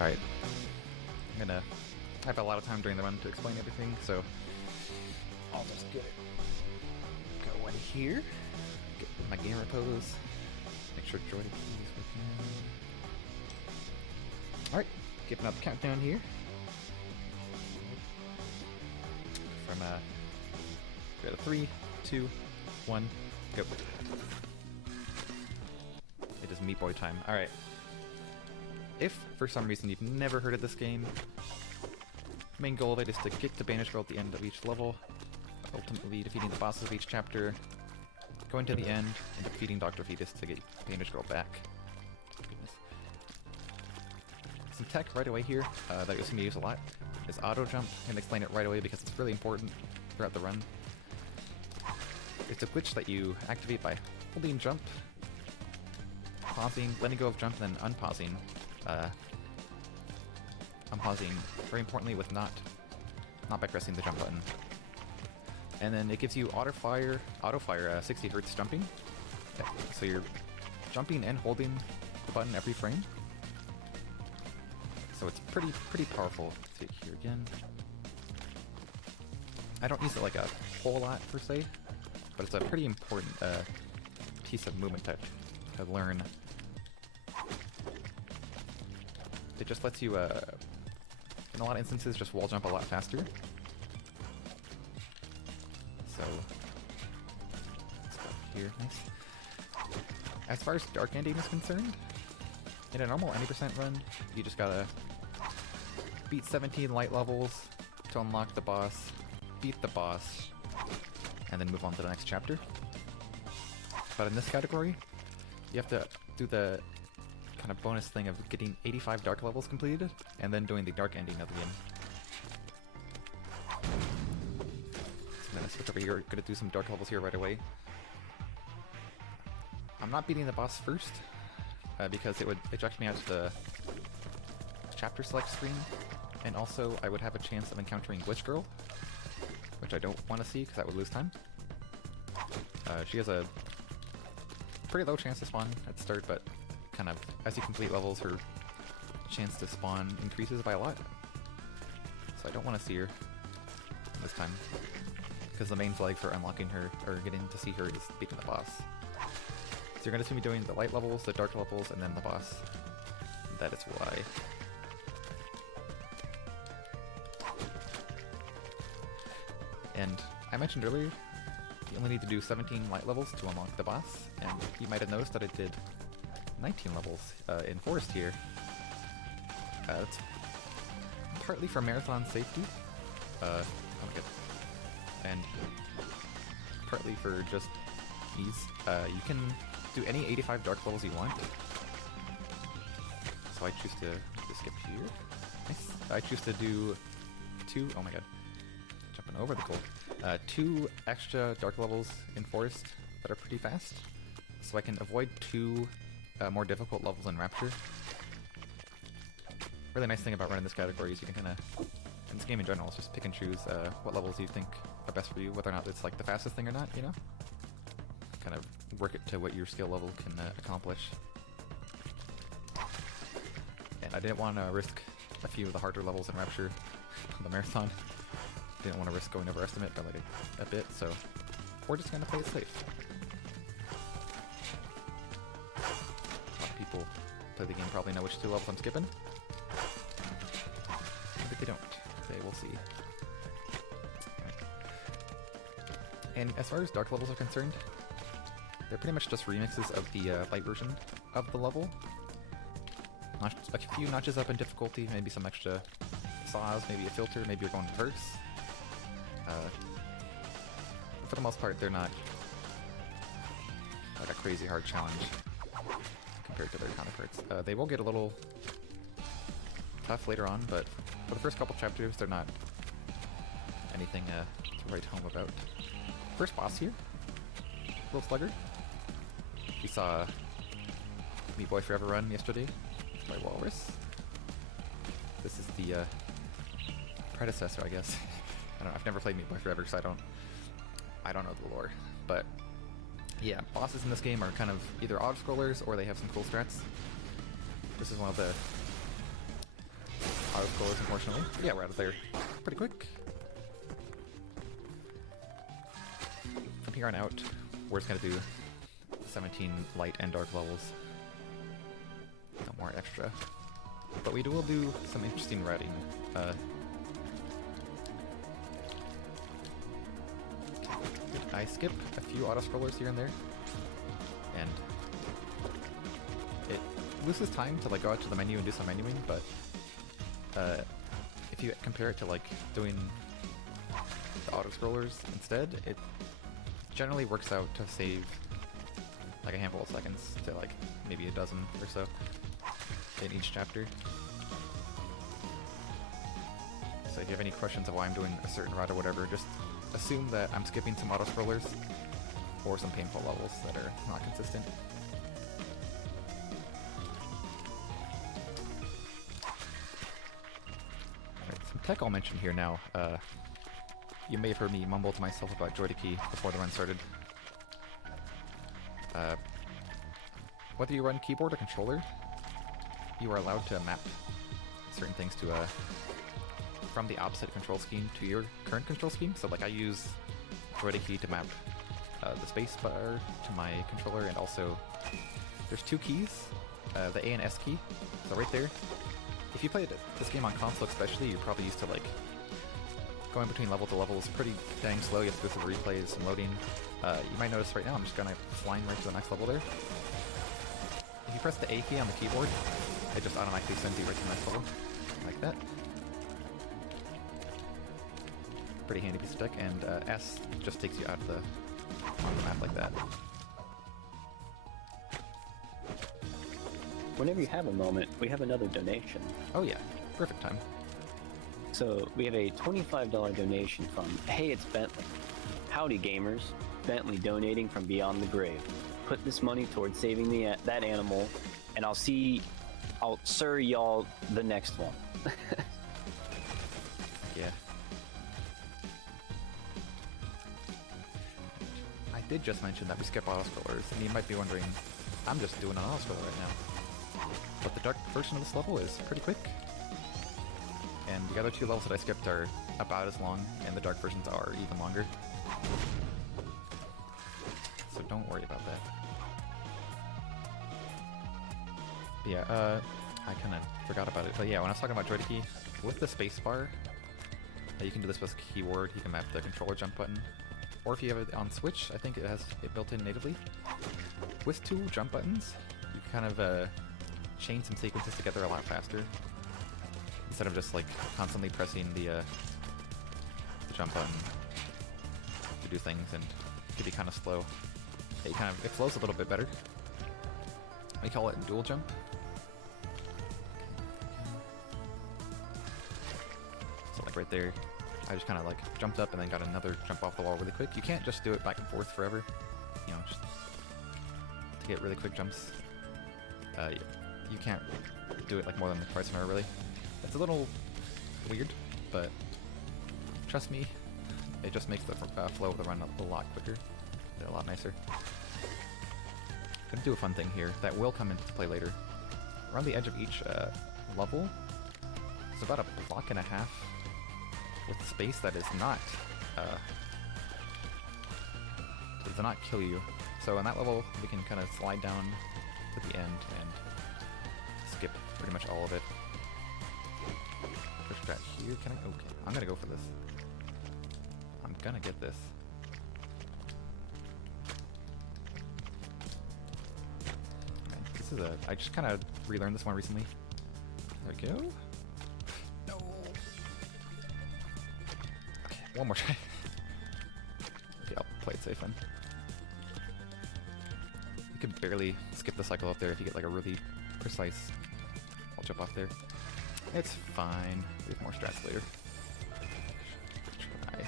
Alright. I'm gonna have a lot of time during the run to explain everything, so I'll just get it going here. Get my gamer pose. Make sure Jordy is with me. Alright, giving up the countdown here. From go to 3, 2, 1, go. It is Meat Boy time. Alright. If, for some reason, you've never heard of this game, main goal of it is to get to Banished Girl at the end of each level, ultimately defeating the bosses of each chapter, going to the end, and defeating Dr. Fetus to get Banished Girl back. Goodness. Some tech right away here that you'll see me use a lot is auto jump. I'm going to explain it right away because it's really important throughout the run. It's a glitch that you activate by holding jump, pausing, letting go of jump, and then unpausing. Unpausing, very importantly, with not by pressing the jump button. And then it gives you auto fire 60 Hz jumping. So you're jumping and holding the button every frame. So it's pretty powerful. Let's see it here again. I don't use it like a whole lot per se, but it's a pretty important piece of movement to learn. It just lets you, in a lot of instances, just wall jump a lot faster. So, let's go here, nice. As far as dark ending is concerned, in a normal 90% run, you just gotta beat 17 light levels to unlock the boss, beat the boss, and then move on to the next chapter. But in this category, you have to do the kind of bonus thing of getting 85 dark levels completed, and then doing the dark ending of the game. So I'm gonna switch over here, gonna do some dark levels here right away. I'm not beating the boss first, because it would eject me out of the chapter select screen, and also I would have a chance of encountering Glitch Girl, which I don't want to see because that would lose time. She has a pretty low chance to spawn at the start, but kind of, as you complete levels, her chance to spawn increases by a lot. So I don't want to see her this time, because the main flag for unlocking her, or getting to see her, is beating the boss. So you're going to see me doing the light levels, the dark levels, and then the boss. That is why. And I mentioned earlier, you only need to do 17 light levels to unlock the boss, and you might have noticed that I did 19 levels in Forest here. It's partly for marathon safety, oh my god, and partly for just ease. You can do any 85 dark levels you want, so I choose to skip here. Nice. I choose to do oh my god, jumping over the gold. 2 extra dark levels in Forest that are pretty fast, so I can avoid 2 more difficult levels in Rapture. Really nice thing about running this category is you can kind of, in this game in general, just pick and choose what levels you think are best for you, whether or not it's like the fastest thing or not, you know? Kind of work it to what your skill level can accomplish. And I didn't want to risk a few of the harder levels in Rapture on the marathon. Didn't want to risk going over estimate by like a bit, so we're just gonna play it safe. A lot of people play the game probably know which 2 levels I'm skipping. Maybe they don't. They will see. Right. And as far as dark levels are concerned, they're pretty much just remixes of the light version of the level. A few notches up in difficulty, maybe some extra saws, maybe a filter, maybe you're going to verse. For the most part, they're not like a crazy hard challenge compared to their counterparts. They will get a little tough later on, but for the first couple chapters, they're not anything to write home about. First boss here, Little Slugger. We saw Meat Boy Forever run yesterday by Walrus. This is the predecessor, I guess. I don't know, I've never played Meat Boy Forever, so I don't know the lore. But yeah, bosses in this game are kind of either auto-scrollers or they have some cool strats. This is one of the auto scrollers, unfortunately. But yeah, we're out of there pretty quick. From here on out, we're just gonna do 17 light and dark levels. No more extra. But we will do some interesting routing. I skip a few auto-scrollers here and there, and it loses time to like go out to the menu and do some menuing, but if you compare it to like doing the auto-scrollers instead, it generally works out to save like a handful of seconds to like maybe a dozen or so in each chapter. So if you have any questions of why I'm doing a certain route or whatever, just assume that I'm skipping some auto-scrollers or some painful levels that are not consistent. Alright, some tech I'll mention here now. You may have heard me mumble to myself about joy to key before the run started. Whether you run keyboard or controller, you are allowed to map certain things to from the opposite control scheme to your current control scheme. So like I use joy to key to map the space bar to my controller, and also there's two keys, the A and S key. So right there, if you played this game on console especially, you're probably used to like going between level to level is pretty dang slow. You have to go through the replays and loading. You might notice right now I'm just gonna flying right to the next level there. If you press the A key on the keyboard, it just automatically sends you right to the next level, like that. Pretty handy piece of tech, and S just takes you out of on the map like that. Whenever you have a moment, we have another donation. Oh yeah, perfect time. So we have a $25 donation from Hey It's Bentley. Howdy gamers, Bentley donating from beyond the grave. Put this money towards saving that animal, and I'll sir y'all the next one. Yeah. I did just mention that we skip auto-scrollers, and you might be wondering, I'm just doing an auto-scroller right now. But the dark version of this level is pretty quick. And the other two levels that I skipped are about as long, and the dark versions are even longer. So don't worry about that. But yeah, I kind of forgot about it. But yeah, when I was talking about joy to key, with the spacebar, you can do this with keyboard. You can map the controller jump button. Or if you have it on Switch, I think it has it built in natively. With two jump buttons, you kind of chain some sequences together a lot faster, instead of just like constantly pressing the jump button to do things, and it can be kind of slow. It flows a little bit better. We call it dual jump. So like right there, I just kind of like jumped up and then got another jump off the wall really quick. You can't just do it back and forth forever, you know, just to get really quick jumps. You can't do it like more than twice in a row, really. It's a little weird, but trust me, it just makes the flow of the run a lot quicker, a lot nicer. Gonna do a fun thing here that will come into play later. Around the edge of each level, it's about a block and a half with space that does not kill you. So in that level, we can kind of slide down to the end and skip pretty much all of it. Push back here. Can I? Okay, I'm gonna go for this. I'm gonna get this. Okay, this is I just kind of relearned this one recently. There we go. No. Okay, one more try. Okay, I'll play it safe then. You could barely skip the cycle up there if you get like a really precise. I'll jump off there. It's fine. We have more strats later. Try.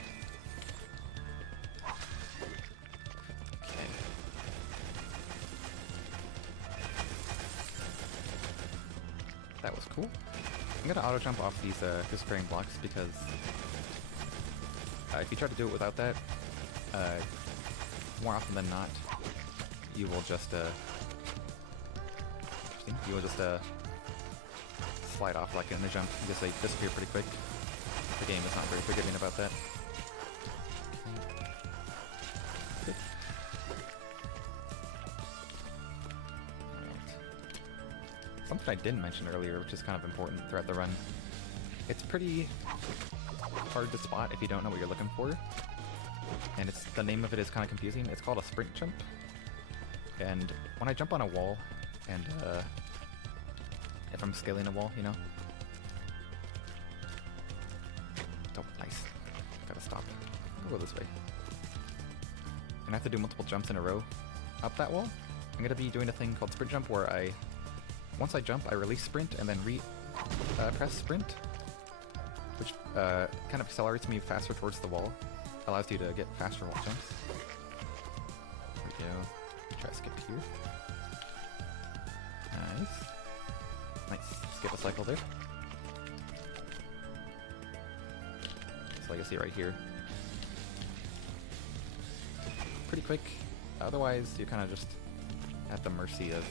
Okay. That was cool. I'm gonna auto jump off these disappearing blocks because if you try to do it without that, more often than not, you will just slide off like in the jump because they disappear pretty quick. The game is not very forgiving about that. Good. Alright. Something I didn't mention earlier, which is kind of important throughout the run. It's pretty hard to spot if you don't know what you're looking for. And the name of it is kind of confusing. It's called a sprint jump. And when I jump on a wall, and if I'm scaling a wall, you know. Oh, nice. Gotta stop. I'll go this way. And I have to do multiple jumps in a row up that wall. I'm gonna be doing a thing called sprint jump where once I jump, I release sprint and then press sprint, which kind of accelerates me faster towards the wall. Allows you to get faster wall jumps. There we go. Try to skip here. Nice. Nice. Skip a cycle there. So you see right here. Pretty quick. Otherwise, you're kind of just at the mercy of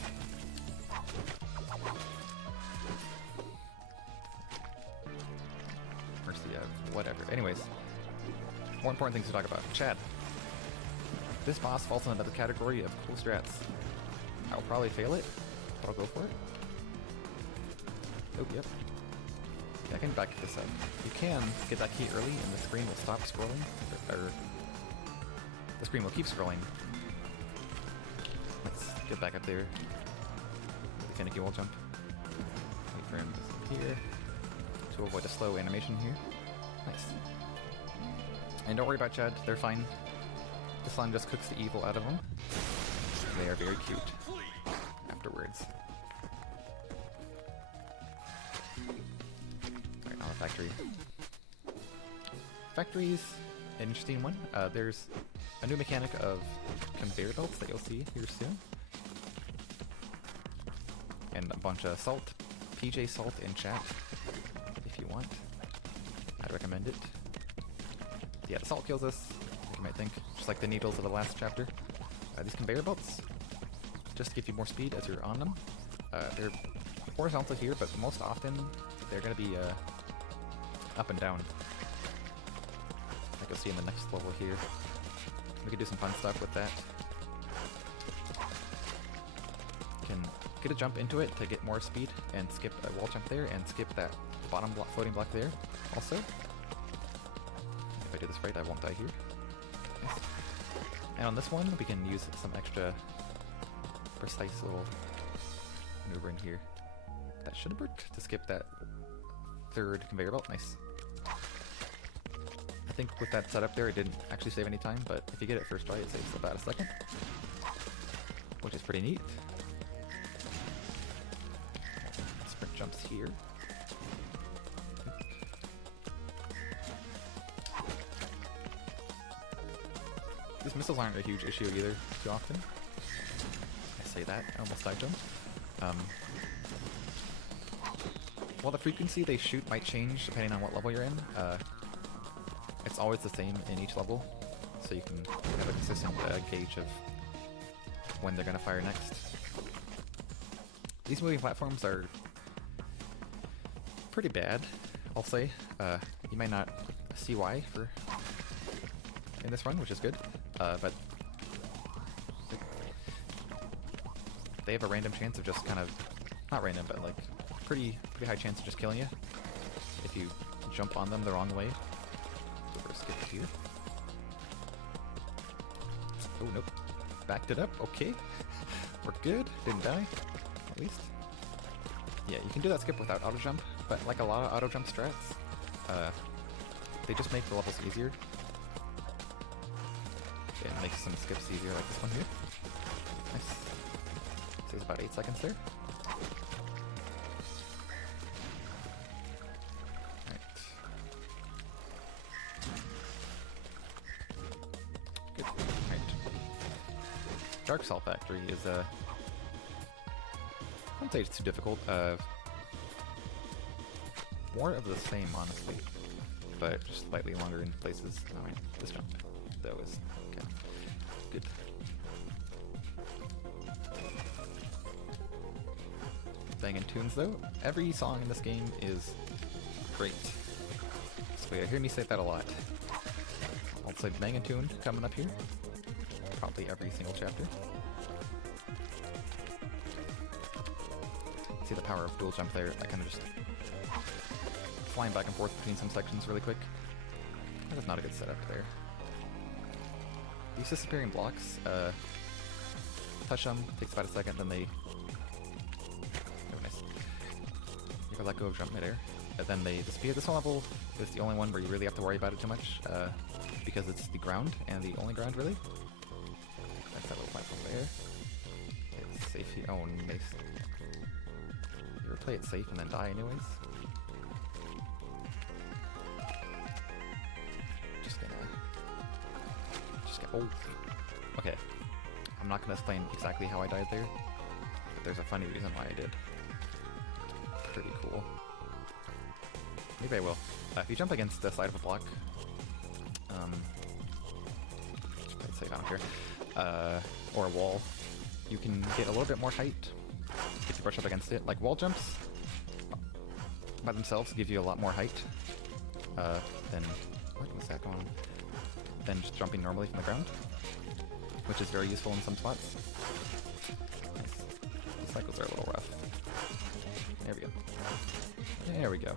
whatever. Anyways, more important things to talk about. Chad. This boss falls in another category of cool strats. I'll probably fail it, but I'll go for it. Oh, yep. Yeah, I can back this up. You can get that key early and the screen will stop scrolling, or the screen will keep scrolling. Let's get back up there. The finicky wall jump. Wait for him to disappear to avoid a slow animation here. Nice. And don't worry about Chad, they're fine. The sun just cooks the evil out of them. They are very cute afterwards. Alright, now the factory. Factory's an interesting one. There's a new mechanic of conveyor belts that you'll see here soon. And a bunch of salt. PJ salt in chat, if you want. I'd recommend it. Yeah, the salt kills us, like you might think, just like the needles of the last chapter. These conveyor belts just give you more speed as you're on them. They're horizontal here, but most often they're going to be up and down. Like you'll see in the next level here. We can do some fun stuff with that. Can get a jump into it to get more speed and skip a wall jump there and skip that bottom block, floating block there also. If I do this right, I won't die here. Nice. And on this one, we can use some extra precise little maneuver in here. That should have worked to skip that third conveyor belt. Nice. I think with that setup there, it didn't actually save any time, but if you get it first try, it saves about a second, which is pretty neat. Sprint jumps here. These missiles aren't a huge issue either, too often. I say that, I almost died to them. While the frequency they shoot might change depending on what level you're in, it's always the same in each level, so you can have a consistent gauge of when they're going to fire next. These moving platforms are pretty bad, I'll say. You might not see why in this run, which is good, but they have a random chance of just kind of, not random, but like pretty high chance of just killing you if you jump on them the wrong way. So we're skip here. Oh nope, backed it up. Okay, we're good. Didn't die, at least. Yeah, you can do that skip without auto jump, but like a lot of auto jump strats, they just make the levels easier. It makes some skips easier, like this one here. Nice. Saves about 8 seconds there. Alright. Good. Alright. Dark Salt Factory is I wouldn't say it's too difficult. More of the same, honestly, but just slightly longer in places. Oh, wait, this jump, though, is okay. Good. banging tunes though. Every song in this game is great. So you hear me say that a lot. Also banging tune coming up here. Probably every single chapter. See the power of dual jump there. I kind of just flying back and forth between some sections really quick. That is not a good setup there. These disappearing blocks, touch them, takes about a second, then they... Oh, nice. You can let go of jump midair, and then they disappear. This level is the only one where you really have to worry about it too much, because it's the ground, and the only ground, really. That's that little platform there. It's safe here. Oh, nice. You ever play it safe and then die anyways? Oh, okay. I'm not gonna explain exactly how I died there, but there's a funny reason why I did. Pretty cool. Maybe I will. If you jump against the side of a block, let's say I don't care, or a wall, you can get a little bit more height if you brush up against it. Like wall jumps by themselves give you a lot more height than what was that going on? Than just jumping normally from the ground, which is very useful in some spots. Nice. The cycles are a little rough. There we go. There we go.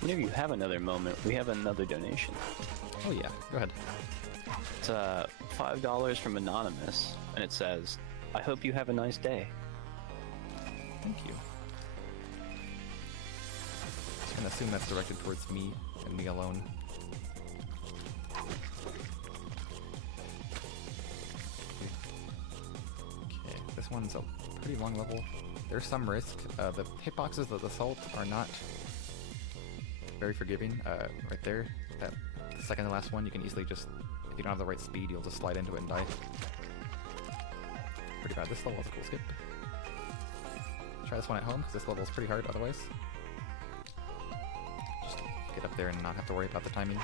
Whenever you have another moment, we have another donation. Oh yeah, go ahead. It's $5 from Anonymous, and it says, "I hope you have a nice day." Thank you. Just gonna assume that's directed towards me and me alone. This one's a pretty long level. There's some risk. The hitboxes of the assault are not very forgiving. Right there, that second to last one, you can easily just, if you don't have the right speed, you'll just slide into it and die. Pretty bad. This level is a cool skip. Try this one at home, because this level is pretty hard otherwise. Just get up there and not have to worry about the timing.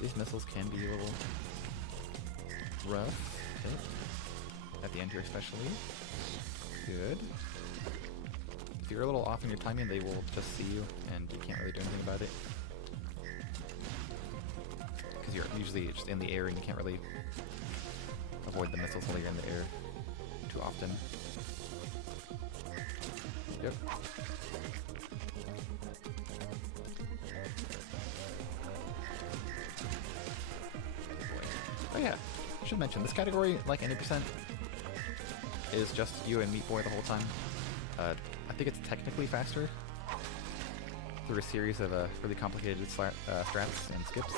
These missiles can be a little rough, okay. At the end here especially. Good. If you're a little off in your timing, they will just see you, and you can't really do anything about it. Because you're usually just in the air, and you can't really avoid the missiles while you're in the air too often. Yep. Oh yeah, I should mention, this category, like any %, is just you and Meat Boy the whole time. I think it's technically faster through a series of really complicated strats and skips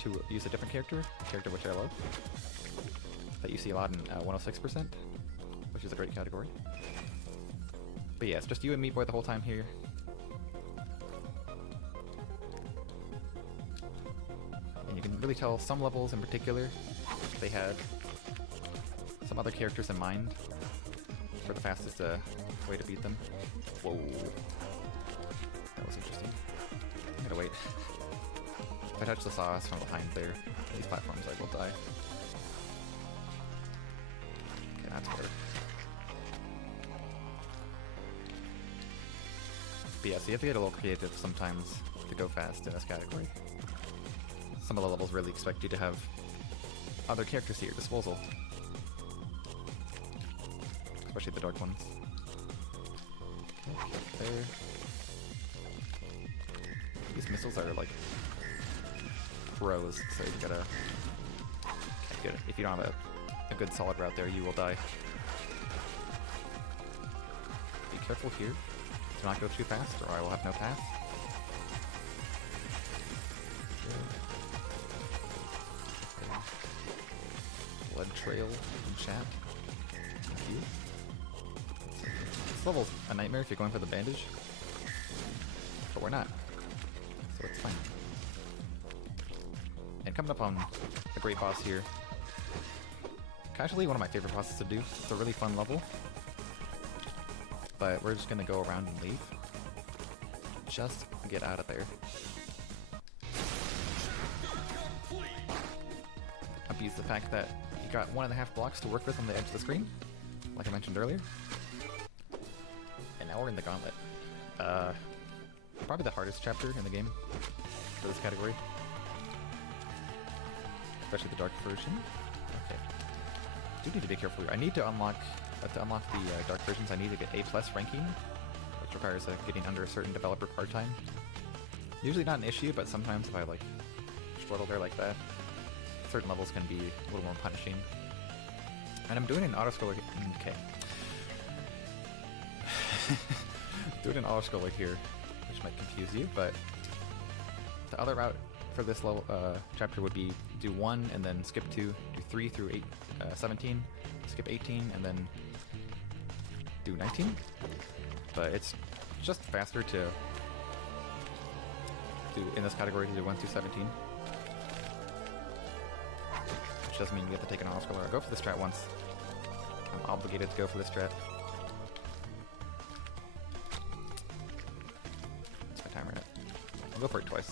to use a different character which I love, that you see a lot in 106%, which is a great category. But yeah, it's just you and Meat Boy the whole time here. And you can really tell some levels in particular, they had some other characters in mind for the fastest way to beat them. Whoa. That was interesting. I'm gonna wait. If I touch the sauce from behind there, these platforms, I will die. Okay, that's better. But yeah, so you have to get a little creative sometimes to go fast in this category. Some of the levels really expect you to have other characters at your disposal. Especially the dark ones. Okay, there. These missiles are like pros, so you gotta... Okay, good. If you don't have a good solid route there, you will die. Be careful here. Do not go too fast, or I will have no path. Blood trail in chat. Thank you. This level's a nightmare if you're going for the bandage, but we're not, so it's fine. And coming up on a great boss here. Casually, one of my favorite bosses to do. It's a really fun level, but we're just gonna go around and leave. Just get out of there. Abuse is the fact that you got 1.5 blocks to work with on the edge of the screen, like I mentioned earlier. And now we're in the gauntlet. Probably the hardest chapter in the game for this category. Especially the dark version. Okay. Do need to be careful here. I need to unlock the dark versions. I need to get A+ ranking, which requires getting under a certain developer part time. Usually not an issue, but sometimes if I like struggle there like that, certain levels can be a little more punishing. And I'm doing an auto-scroller. Okay. Doing an auto-scroller here, which might confuse you, but the other route for this level chapter would be do 1 and then skip 2, do 3 through 17, skip 18, and then do 19. But it's just faster to do in this category to do 1 through 17. Which doesn't mean you have to take an auto-scroller. I'll go for this strat once. I'm obligated to go for this strat. What's my timer at? I'll go for it twice.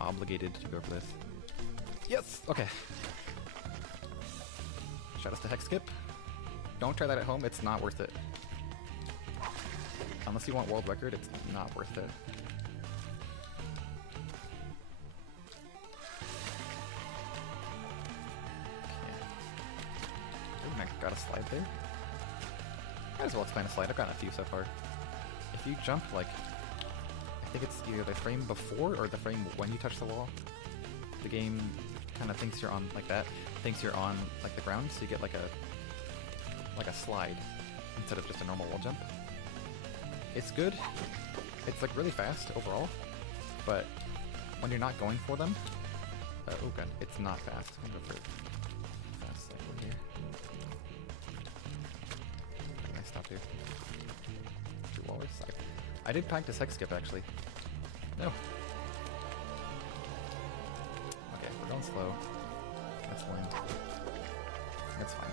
Obligated to go for this. Yes! Okay. Shout us to hex skip. Don't try that at home, it's not worth it. Unless you want world record, it's not worth it. Got a slide there. Might as well explain a slide. I've gotten a few so far. If you jump, like, I think it's either the frame before or the frame when you touch the wall, the game kind of thinks you're on, like that, thinks you're on, like, the ground, so you get, like a slide instead of just a normal wall jump. It's good. It's, like, really fast overall, but when you're not going for them, oh god, it's not fast. I'm gonna go for it. Fast cycle here. Stop here. Two wallers. I did practice hex skip actually. No. Okay, we're going slow. That's fine. That's fine.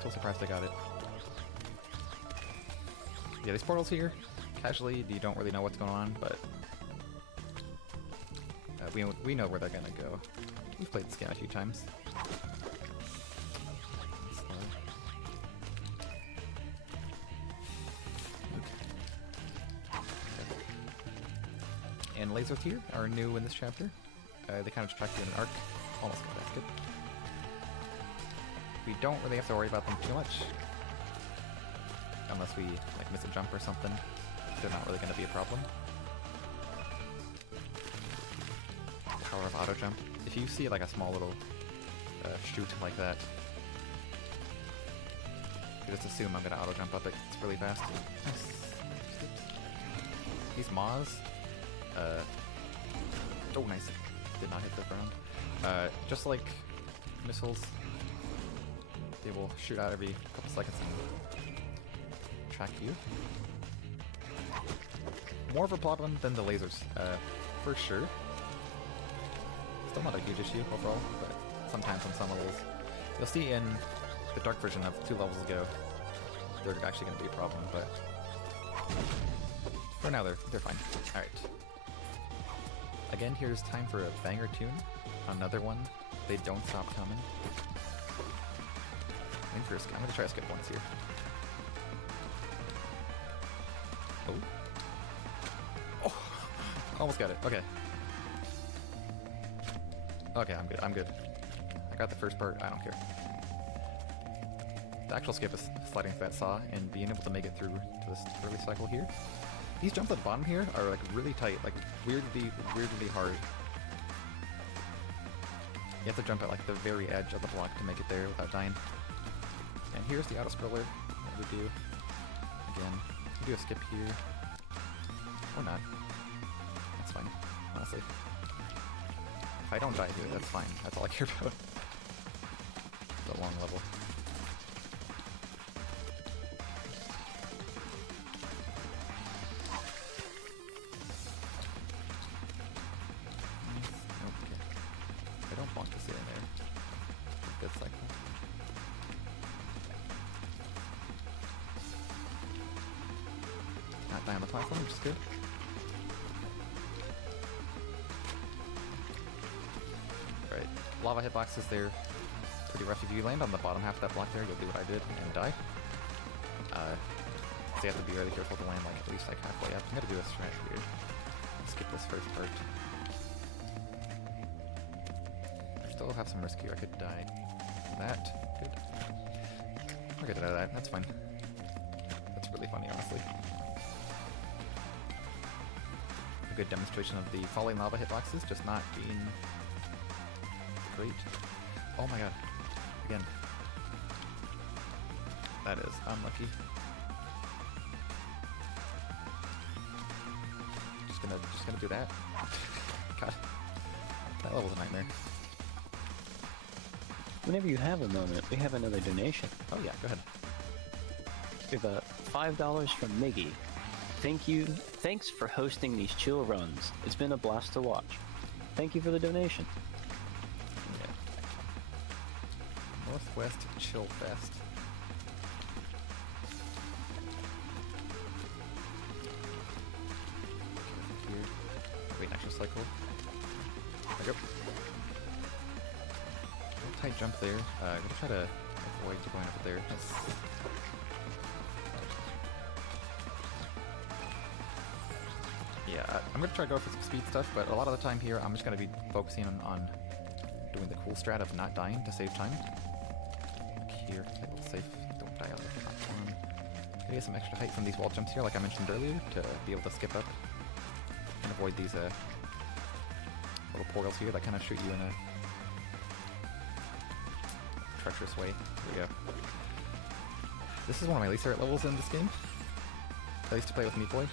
Still surprised I got it. Yeah, these portals here, casually, you don't really know what's going on, but we know where they're gonna go. We've played this game a few times. And lasers here are new in this chapter. They kind of track you in an arc. Almost got that skip. We don't really have to worry about them too much. Unless we like miss a jump or something. They're not really going to be a problem. Power of auto jump. If you see like a small little shoot like that, you just assume I'm going to auto jump up it. It's really fast. Nice. These maws. Oh, nice. Did not hit the ground. Just like missiles, they will shoot out every couple seconds and track you. More of a problem than the lasers, for sure. Still not a huge issue overall, but sometimes on some levels. You'll see in the dark version of 2 levels ago, they're actually going to be a problem, but for now they're fine. Alright. Again, here's time for a banger tune. Another one. They don't stop coming. I'm gonna try to skip once here. Oh! Oh! Almost got it. Okay. Okay, I'm good. I got the first part. I don't care. The actual skip is sliding through that saw and being able to make it through to this early cycle here. These jumps at the bottom here are like really tight, like weirdly hard. You have to jump at like the very edge of the block to make it there without dying. And here's the auto scroller. What do we do? Again, we do a skip here. Or not. That's fine, honestly. If I don't die here, that's fine. That's all I care about. The long level. Die on the platform, which is good. Alright, lava hitboxes there. Pretty rough. If you land on the bottom half of that block there, you'll do what I did and die. So you have to be really careful to land like at least like halfway up. I'm gonna do a strat here. Skip this first part. I still have some risk here. I could die. That. Good. I'll get out of that. That's fine. That's really funny, honestly. A good demonstration of the falling lava hitboxes just not being great. Oh my god. Again. That is unlucky. Just gonna do that. God. That level's a nightmare. Whenever you have a moment, we have another donation. Oh yeah, go ahead. We have $5 from Miggy. Thank you. Thanks for hosting these chill runs. It's been a blast to watch. Thank you for the donation. Yeah. NorthWest SpeedFest. Here. Wait, extra cycle. There we go. Tight jump there. I'm gonna try to avoid going up there. Yeah, I'm gonna try to go for some speed stuff, but a lot of the time here, I'm just gonna be focusing on doing the cool strat of not dying to save time. Like here, play a little safe. Don't die on the platform. Gonna get some extra height from these wall jumps here, like I mentioned earlier, to be able to skip up and avoid these little portals here that kind of shoot you in a treacherous way. Here we go. This is one of my least favorite levels in this game. I used to play with Meat Boy,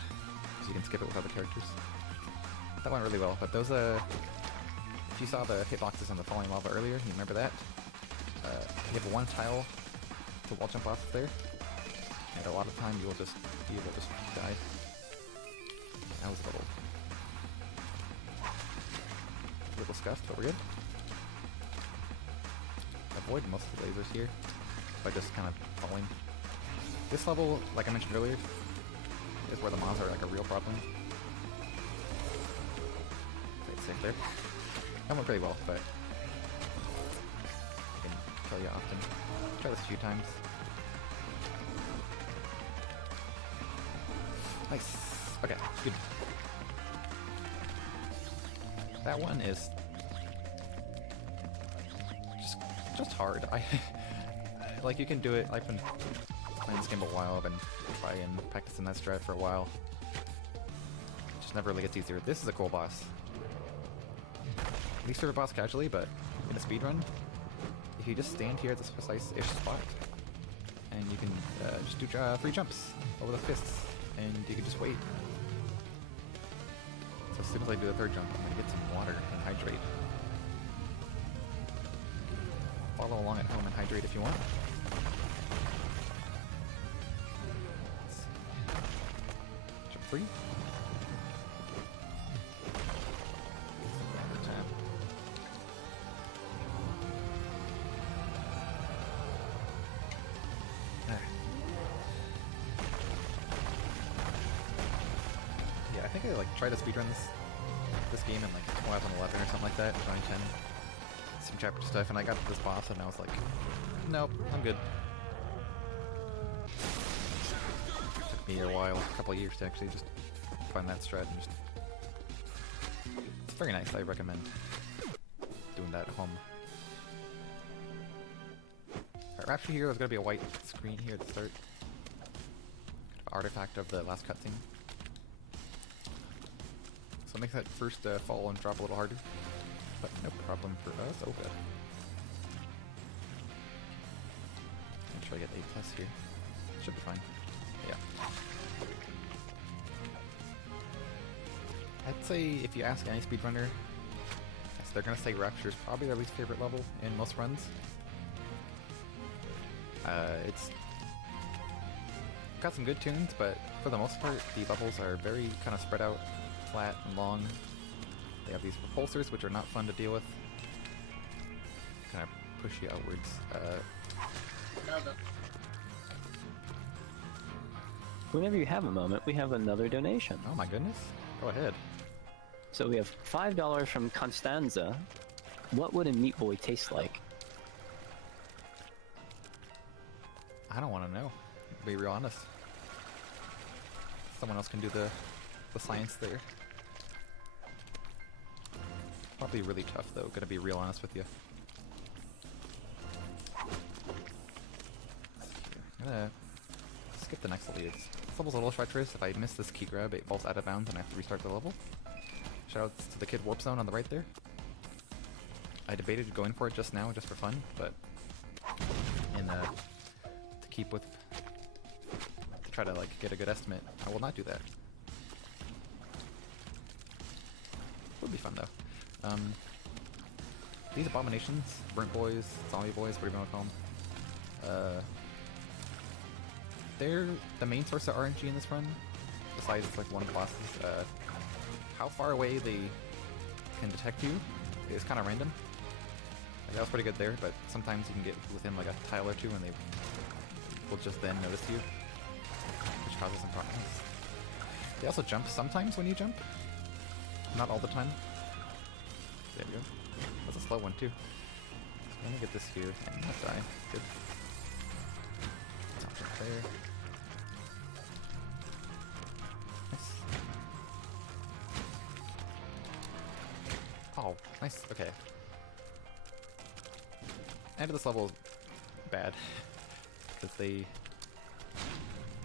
so you can skip it with other characters. That went really well, but those, if you saw the hitboxes on the falling lava earlier, you remember that? You have one tile to wall jump off of there, and a lot of time you will just die. That was a little scuffed, but we're good. Avoid most of the lasers here by just kind of falling. This level, like I mentioned earlier, is where the mobs are like a real problem. Play it safe there. That went pretty well, but I can kill you often. Try this a few times. Nice. Okay, good. That one is just hard. Like you can do it. I've been playing this game a while. I've been trying practicing that strat for a while. It just never really gets easier. This is a cool boss. Least favorite boss casually, but in a speedrun, if you just stand here at this precise-ish spot, and you can just do 3 jumps over the fists, and you can just wait. So as soon as I do the 3rd jump, I'm gonna get some water and hydrate. Follow along at home and hydrate if you want. Jump 3. Yeah, I think I like tried to speedrun this game in like 2011 or something like that, 2010. Some chapter stuff, and I got to this boss and I was like, nope, I'm good. It took me a while, a couple of years to actually just find that strat and just... It's very nice, I recommend doing that at home. Alright, Rapture here, there's gonna be a white screen here at the start. Kind of artifact of the last cutscene. So it makes that first fall and drop a little harder. But no problem for us. Oh, good. I'll try to get A+ here. Should be fine. Yeah. I'd say if you ask any speedrunner, yes, they're gonna say Rapture is probably their least favorite level in most runs. It's got some good tunes, but for the most part, the levels are very kind of spread out, flat and long. They have these repulsors, which are not fun to deal with. Kind of push you outwards. Whenever you have a moment, we have another donation. Oh my goodness. Go ahead. So we have $5 from Constanza. What would a Meat Boy taste like? I don't want to know. To be real honest. Someone else can do the science there. Probably really tough though, gonna be real honest with you. I'm gonna skip the next level. This level's a little treacherous. If I miss this key grab, it falls out of bounds and I have to restart the level. Shoutouts to the kid warp zone on the right there. I debated going for it just now, just for fun, but to keep with, to try to like get a good estimate, I will not do that. Would be fun though. These abominations, burnt boys, zombie boys, whatever you want to call them, they're the main source of RNG in this run. Besides, it's like one of the bosses. How far away they can detect you is kind of random. Like, that was pretty good there, but sometimes you can get within like a tile or two and they will just then notice you, which causes some problems. They also jump sometimes when you jump. Not all the time. There we go. That's a slow one too. So I'm gonna get this here and not die. Good. I'll jump there. Nice. Oh, nice. Okay. End of this level is bad because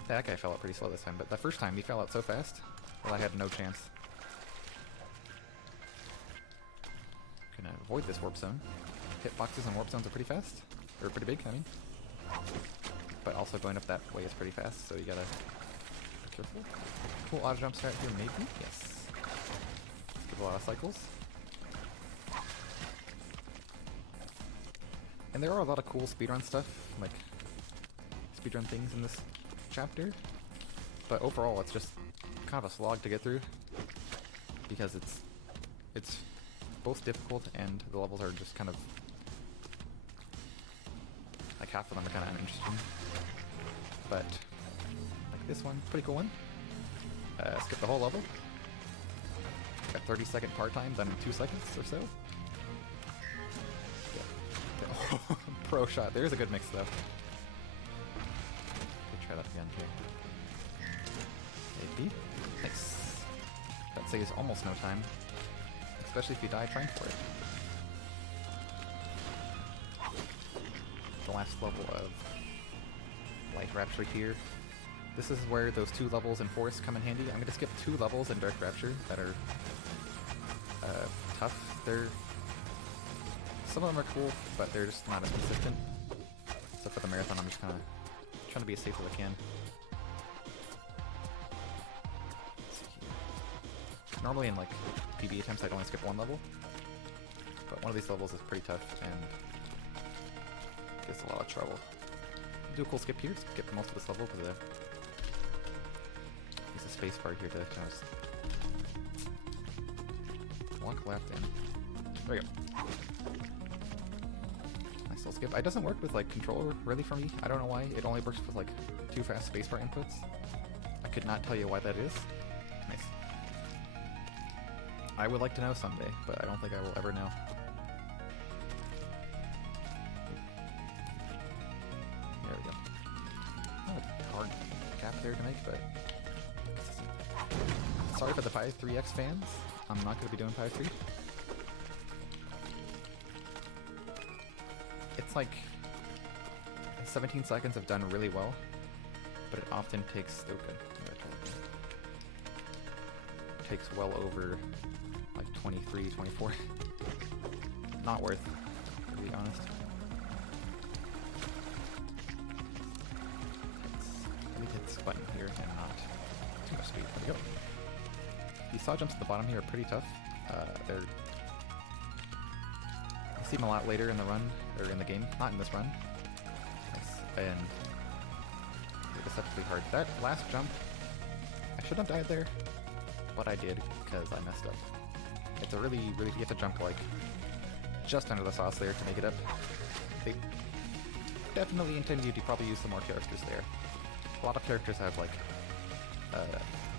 that guy fell out pretty slow this time, but the first time he fell out so fast that I had no chance. Gonna avoid this warp zone. Hitboxes and warp zones are pretty fast, or pretty big, I mean. But also going up that way is pretty fast, so you gotta be careful. Cool auto jump strat here, maybe? Yes. Let's give a lot of cycles. And there are a lot of cool speedrun stuff, like speedrun things in this chapter. But overall, it's just kind of a slog to get through because it's both difficult and the levels are just kind of like half of them are kind of uninteresting. But like this one, pretty cool one. Skip the whole level. Got 30-second part time done in 2 seconds or so. Yeah. Pro shot. There's a good mix though. Try that again here. Maybe. Nice. That saves almost no time. Especially if you die trying for it. The last level of Light Rapture here. This is where those 2 levels in Forest come in handy. I'm going to skip 2 levels in Direct Rapture that are tough. Some of them are cool, but they're just not as consistent. So for the marathon, I'm just kind of trying to be as safe as I can. Normally in like PB attempts, I'd only skip 1 level, but one of these levels is pretty tough and gets a lot of trouble. Do a cool skip here, skip most of this level because there's a space bar here to kind of walk left in. There we go. Nice little skip. It doesn't work with like controller really for me. I don't know why. It only works with like 2 fast spacebar inputs. I could not tell you why that is. Nice. I would like to know someday, but I don't think I will ever know. There we go. Not a hard gap there to make, but sorry for the Pi 3X fans. I'm not going to be doing Pi 3. It's like 17 seconds have done really well, but it often takes takes well over like 23, 24. Not worth, to be honest. Let me hit this button here and not too much speed. There we go. These saw jumps at the bottom here are pretty tough. They're I see them a lot later in the run, or in the game, not in this run. And they're deceptively hard. That last jump, I shouldn't have died there, but I did because I messed up. It's a really, you have to jump like just under the sauce there to make it up. They definitely intend you to probably use some more characters there. A lot of characters have like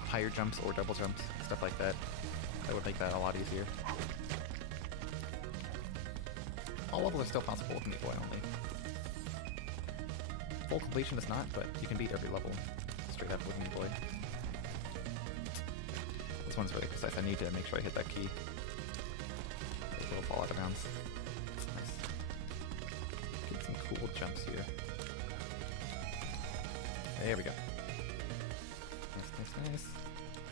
higher jumps or double jumps, stuff like that. That would make that a lot easier. All levels are still possible with Meat Boy only. Full completion is not, but you can beat every level straight up with Meat Boy. This one's really precise. I need to make sure I hit that key. It'll fall out of bounds. Nice. Get some cool jumps here. There we go. Nice, nice, nice.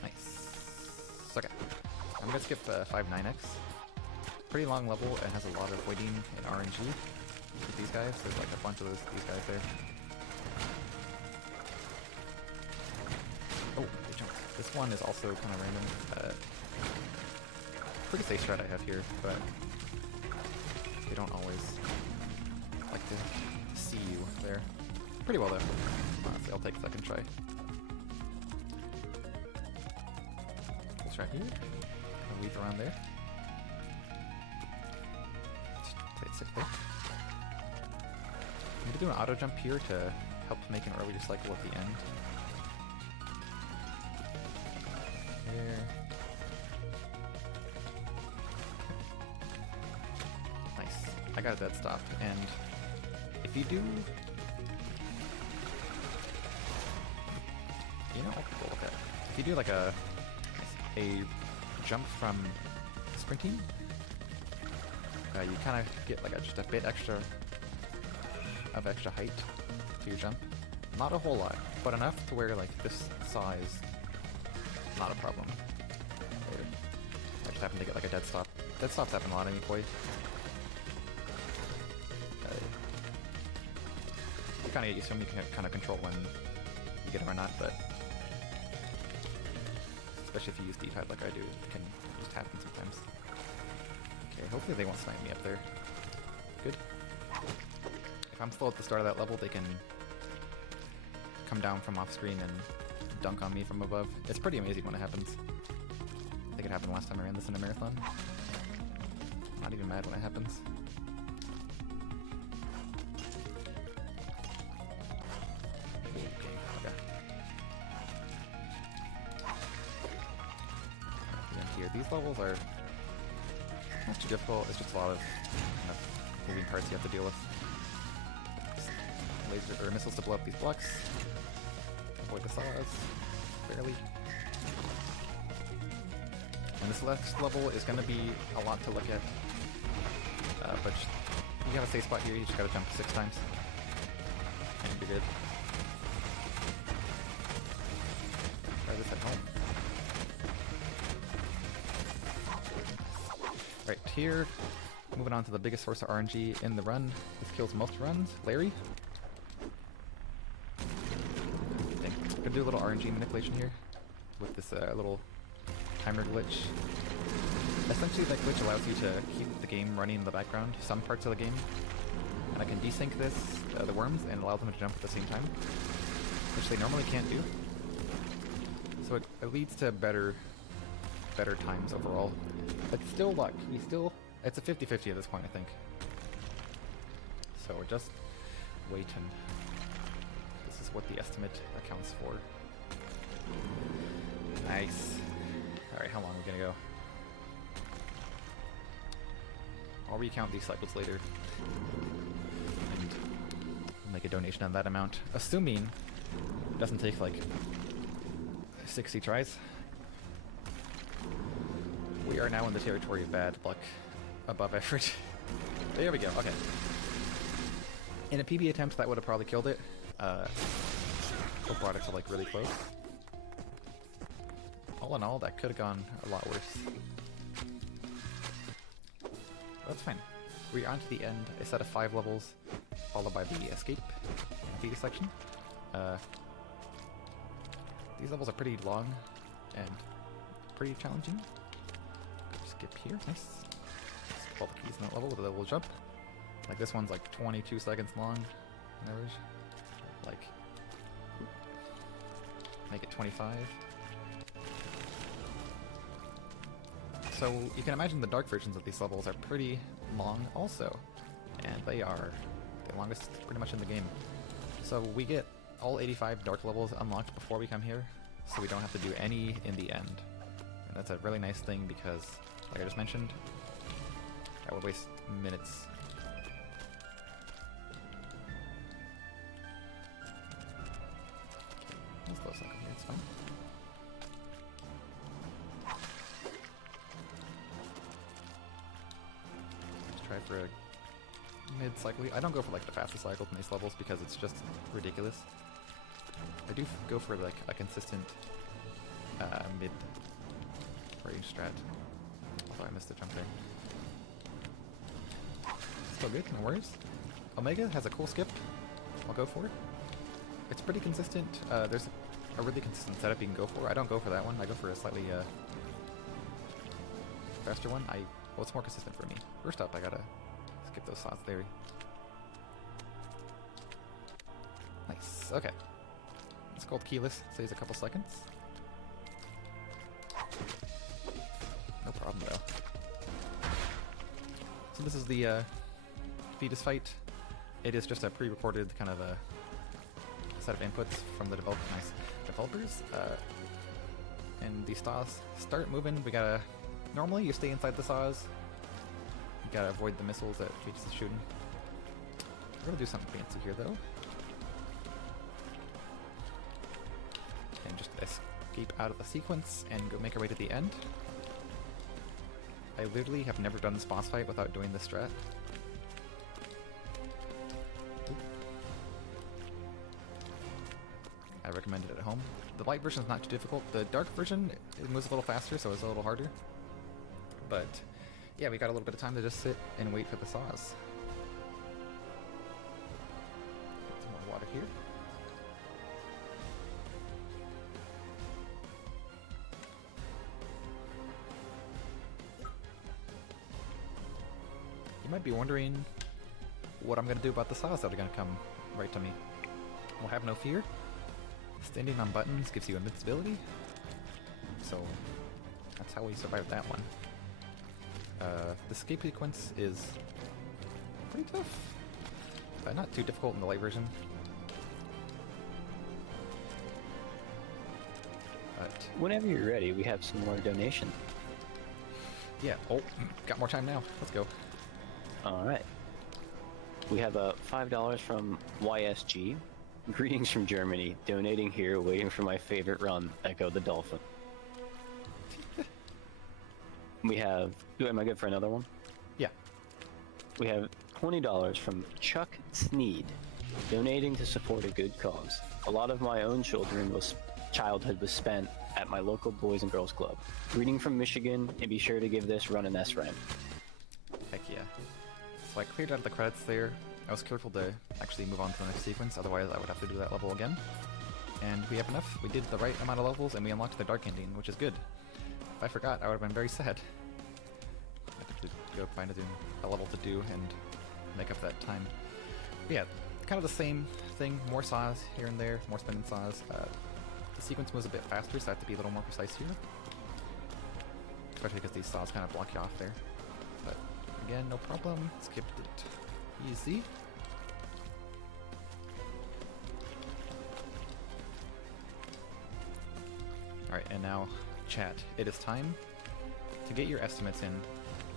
Nice. Okay. I'm gonna skip 5-9X. Pretty long level and has a lot of waiting and RNG with these guys. There's like a bunch of these guys there. Oh, they jumped. This one is also kind of random. Pretty safe strat I have here, but they don't always like to see you there. Pretty well though. Honestly, I'll take a second try. Let's try here. I'll weave around there. Play it safe there. I'm gonna do an auto jump here to help make an earlier cycle at the end. There. Nice. I got a dead stop, and if you do, you know, we'll look at it. If you do like a jump from sprinting, you kind of get like just a bit extra height to your jump. Not a whole lot, but enough to where like this size, not a problem. Later. I just happen to get like a dead stop. Dead stops happen a lot anyway. You kind of get used to them. You can kind of control when you get them or not, but especially if you use D-type like I do, it can just happen sometimes. Okay, hopefully they won't snipe me up there. Good. If I'm slow at the start of that level, they can come down from off screen and dunk on me from above. It's pretty amazing when it happens. I think it happened last time I ran this in a marathon. Not even mad when it happens. Okay. Here, these levels are not too difficult. It's just a lot of kind of moving parts you have to deal with. Laser or missiles to blow up these blocks. Avoid the saws. Barely. And this next level is going to be a lot to look at. But you have a safe spot here. You just got to jump 6 times, and you'll be good. Try this at home. Right here, moving on to the biggest source of RNG in the run. This kills most runs. Larry. I'm gonna do a little RNG manipulation here with this little timer glitch. Essentially, that glitch allows you to keep the game running in the background, some parts of the game, and I can desync the worms and allow them to jump at the same time, which they normally can't do. So it leads to better times overall. But still luck. It's a 50-50 at this point, I think. So we're just waiting. This is what the estimate accounts for. Nice. Alright, how long are we gonna go? I'll recount these cycles later. And make a donation on that amount. Assuming it doesn't take like 60 tries. We are now in the territory of bad luck above effort. There we go, okay. In a PB attempt, that would have probably killed it. Both products are like really close. All in all, that could have gone a lot worse. That's fine. We're on to the end. A set of 5 levels, followed by the escape defeat section. These levels are pretty long and pretty challenging. Skip here, nice. Skip all the keys in that level with a little jump. Like this one's like 22 seconds long on average. Like, make it 25. So you can imagine the dark versions of these levels are pretty long also. And they are the longest pretty much in the game. So we get all 85 dark levels unlocked before we come here, so we don't have to do any in the end. And that's a really nice thing because, like I just mentioned, I would waste minutes Let's close cycle here, it's fine. Let's try for a mid-cycle. I don't go for like the fastest cycle in these levels because it's just ridiculous. I do go for like a consistent mid-range strat. Although I missed the jump there. Still good, no worries. Omega has a cool skip. I'll go for it. It's pretty consistent. There's a really consistent setup you can go for. I don't go for that one. I go for a slightly faster one. Well, it's more consistent for me. First up, I gotta skip those slots there. Nice. Okay. It's called keyless. Saves a couple seconds. No problem though. So this is the fetus fight. It is just a pre-recorded kind of a set of inputs from the developers. And the saws start moving. We gotta... Normally you stay inside the saws. You gotta avoid the missiles that Fetus is shooting. We're gonna do something fancy here though. And just escape out of the sequence and go make our way to the end. I literally have never done this boss fight without doing this strat. I recommend it at home. The light version is not too difficult. The dark version, it moves a little faster, so it's a little harder. But yeah, we got a little bit of time to just sit and wait for the saws. Get some more water here. You might be wondering what I'm going to do about the saws that are going to come right to me. Well, have no fear. Standing on buttons gives you invincibility, so that's how we survived that one. The escape sequence is pretty tough, but not too difficult in the light version. But Whenever you're ready, we have some more donation. yeah, oh, got more time now. Let's go. Alright. We have $5 from YSG. Greetings from Germany. Donating here, waiting for my favorite run, Echo the Dolphin. We have... Am I good for another one? Yeah. We have $20 from Chuck Sneed, donating to support a good cause. A lot of my own childhood was spent at my local Boys and Girls Club. Greeting from Michigan, and be sure to give this run an S rank. Heck yeah. So I cleared out the credits there. I was careful to actually move on to the next sequence, otherwise I would have to do that level again. And we have enough. We did the right amount of levels, and we unlocked the dark ending, which is good. If I forgot, I would have been very sad. I have to go find a level to do and make up that time. But yeah, kind of the same thing. More saws here and there, more spinning saws. The sequence moves a bit faster, so I have to be a little more precise here. Especially because these saws kind of block you off there. But again, no problem. Skipped it. Easy. Alright, and now, chat. It is time to get your estimates in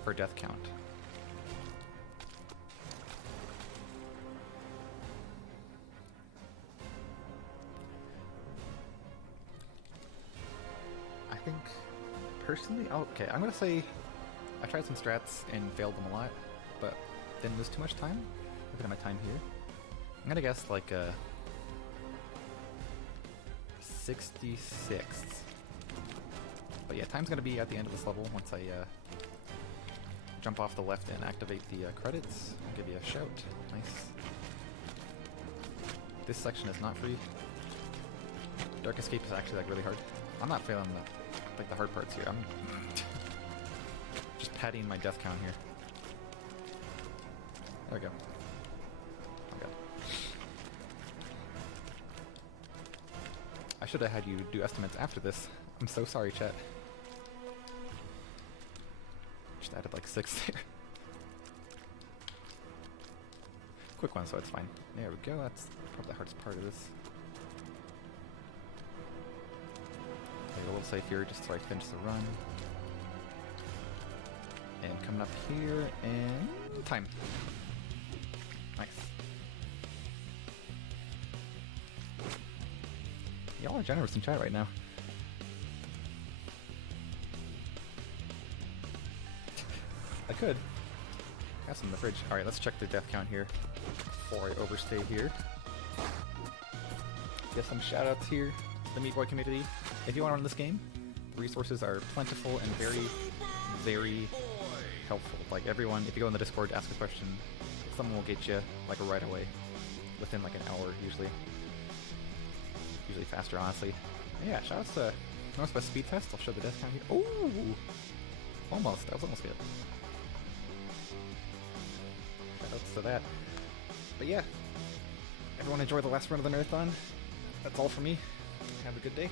for death count. I think, personally, okay, I'm gonna say I tried some strats and failed them a lot, but didn't lose too much time. Looking at my time here, I'm gonna guess like a 66th. But yeah, time's gonna be at the end of this level once I jump off the left and activate the credits. I'll give you a shout. Nice. This section is not free. Dark Escape is actually like really hard. I'm not feeling the hard parts here. I'm just padding my death count here. There we go. Oh god. I should have had you do estimates after this. I'm so sorry, chat. Just added like 6 there. Quick one, so it's fine. There we go. That's probably the hardest part of this. Play a little safe here just so I finish the run. And coming up here, and time. Nice. Y'all are generous in chat right now. I could. Got some in the fridge. Alright, let's check the death count here before I overstay here. Get some shoutouts here to the Meat Boy community. If you want to run this game, the resources are plentiful and very, very helpful. Like everyone, if you go in the Discord, ask a question, someone will get you like right away, within like an hour usually. Usually faster, honestly. Yeah, shoutouts to NorthWest SpeedFest. I'll show the death count here. Ooh, almost. That was almost good. Shoutouts to that. But yeah, everyone enjoy the last run of the marathon. That's all for me. Have a good day.